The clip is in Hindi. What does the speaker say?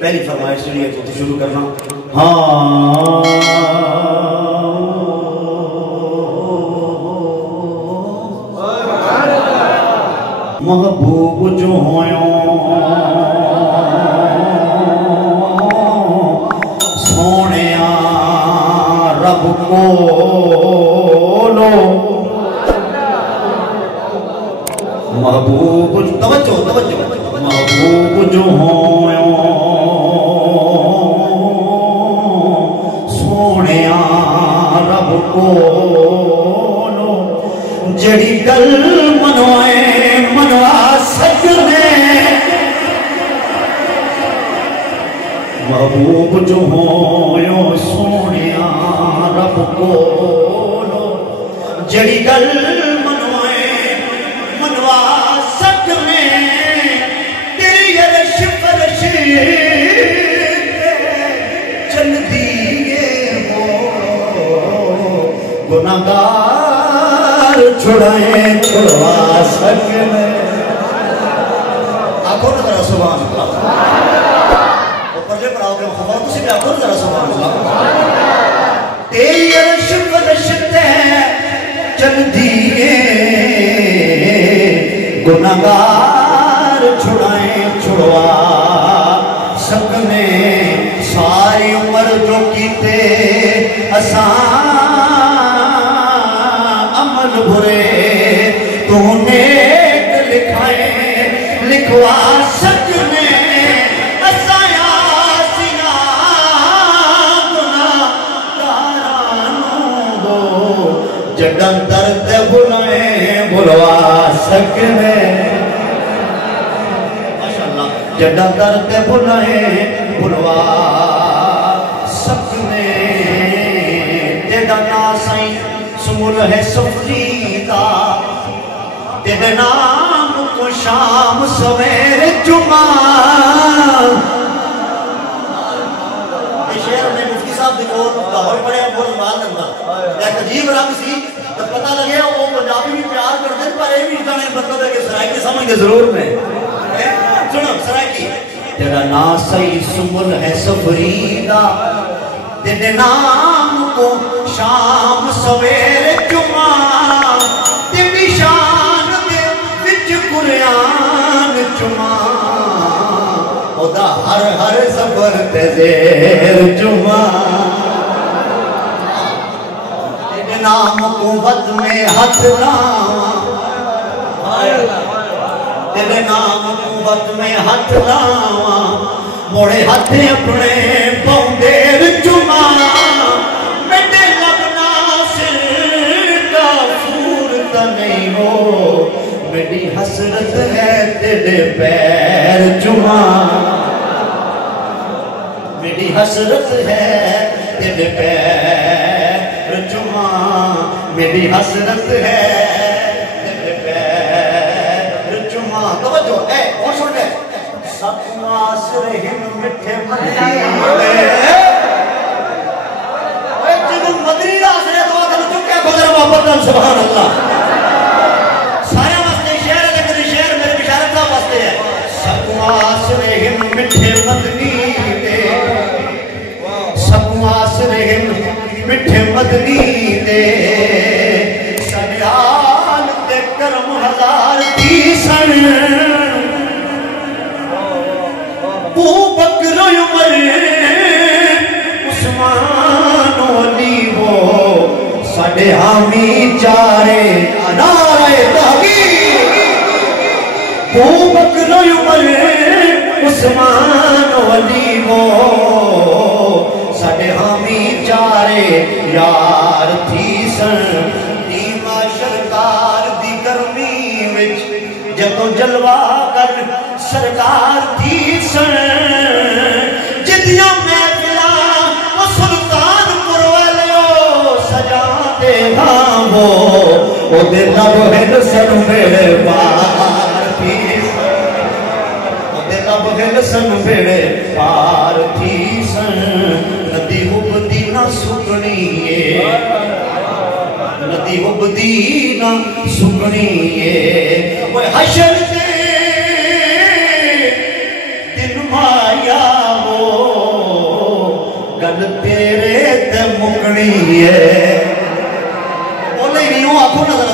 पहली फरमाइश जी है तो शुरू करना। हाँ महबूब जो होयो सोने रब को लो महबूब तवज्जो तवज्जो महबूब जो होयो सोने रब को लो जड़ी गल मनवाए मनवा सकने महबूब जो होयो सोने रब को लो जड़ी गल मनवाए मनवा सकने तेरी अरश फरश चल दिए हो गुनाहगार छुड़ाए छुड़वा सकने आखो ना जरा सुभान अल्लाह ऊपर ले पर आओ खबर तो सिर्फ आखो ना जरा सुभान अल्लाह तेरी अरश फरश ते चल दिए गुनाहगार छुड़ाए छुड़वा सकने सारी उम्र जो कीते असा अमल बुरे तूने लिखाए लिखवा सकने असाया सिया गुनाहगारां हो जड़ा दर्द बुलाए बुलवा सकने माशाअल्लाह जड़ा दर्द बुलाए बुलवा सकने तेरा ना साईं सुमुल है सुफरीदा तेरे नाम को शाम सवेरे जुमा शेर ने मुफ्ती साहब दे कोल लाहौर पढ़िया बोल माल लंदा एक अजीब रंग सी तो पता लगे वो पंजाबी भी प्यार करते पर ये भी गाने मतलब है कि सराइकी समझते जरूर ने सुनो सराइकी तेरा ना सही सुमुल है सफरीदा तेरे नाम को शाम सवेरे जुमा तेरी शान दे विच कुरान जुमा ओदा हर हर सबर ते ज़ेर जुमा तेरे नाम को वद में हाथ लावा तेरे नाम को वद में हाथ लावा मोड़े हाथ अपने पौंदेर जुमा मेरे लगना सिर का सूरत नहीं हो मेरी हसरत है तेरे पैर जुमा मेरी हसरत है तेरे पैर जुमा मेरी हसरत है तेरे पैर जुमा तवज्जो है और सुन ले सब आसरे हिम मिठे मदीने ओए जब मदीने आसरे तो तन चुके बगैर मोहब्बत का सुभान अल्लाह सारे वास्ते शेर है लेकिन शेर मेरे बिशारत साहब वास्ते है सब आसरे हिम मिठे मदीने सब आसरे हिम मिठे मदीने सयाल ते करम हजार तीसन वो बकरो उमर उस्मान अली वो साडे हामी चारे नारे तहकीर वो बकरो उमर उस्मान अली वो साडे हामी चारे यार थी सन दीमा सरकार दी गर्मी विच जदों जलवा कर सरकार थी सन जिदियां महफिलां वो सुल्तानपुर वाले सजा दे वो ओदे लब हिल सन मेरे पार थी ओदे लब हिल सन मेरे पार थी सन नदी उबदी ना सुकनी नदी उबदी ना सुकनी वो हशर माया वो मुकनी है बोले नहीं हो आखो नजर